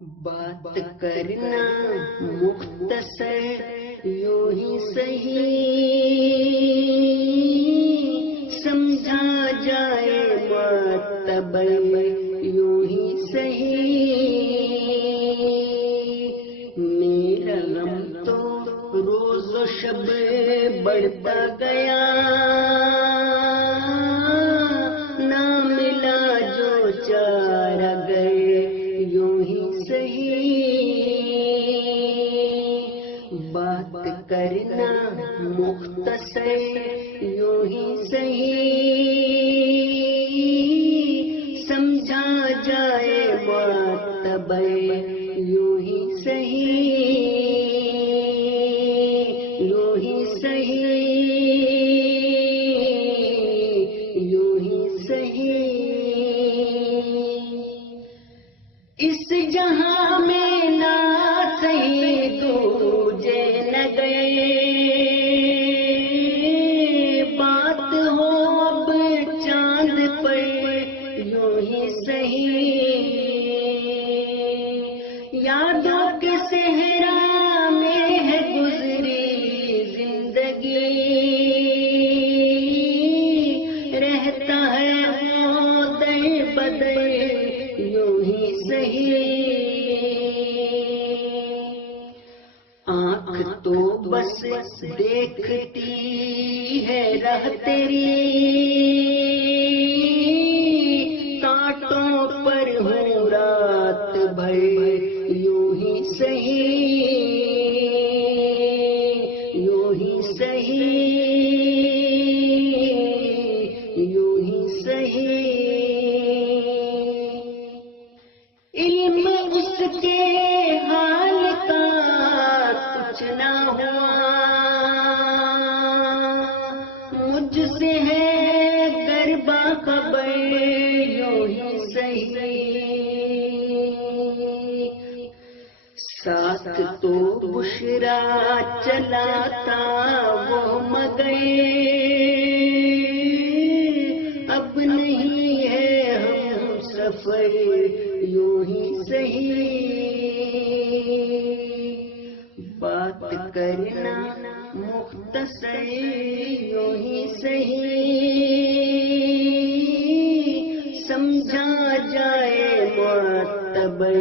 بات کرنا مختصر یوں ہی صحیح، سمجھا جائے معتبر یوں ہی صحیح۔ میرا غم تو روز و شب بڑھتا گیا، نہ ملا جو چارہ گئے یوں ہی صحیح۔ بات کرنا مختصر یوں ہی صحیح، سمجھا جائے معتبر یوں ہی صحیح، یوں ہی صحیح، یوں ہی صحیح۔ اس جہاں میں نہ صحیح دوجے نہ گئے، بات ہو اب چاند پر یوں ہی صحیح۔ یادوں کے صحرا میں ہے گزری زندگی، رہتا ہے در بدر یوں ہی صحیح۔ آنکھ تو بس دیکھتی ہے راہ تیری، کانٹوں پر ہوں رات بھر یوں ہی صحیح، یوں ہی صحیح، یوں ہی صحیح۔ علم اس کے حال کا کچھ نہ ہوا، مجھ سے ہے گر باخبر یوں ہی صحیح۔ ساتھ تو بشرا چلا تھا وہ مگر، اب نہیں ہے ہم سفر یوں ہی صحیح۔ بات کرنا مختصر یوں ہی صحیح، سمجھا جائے معتبر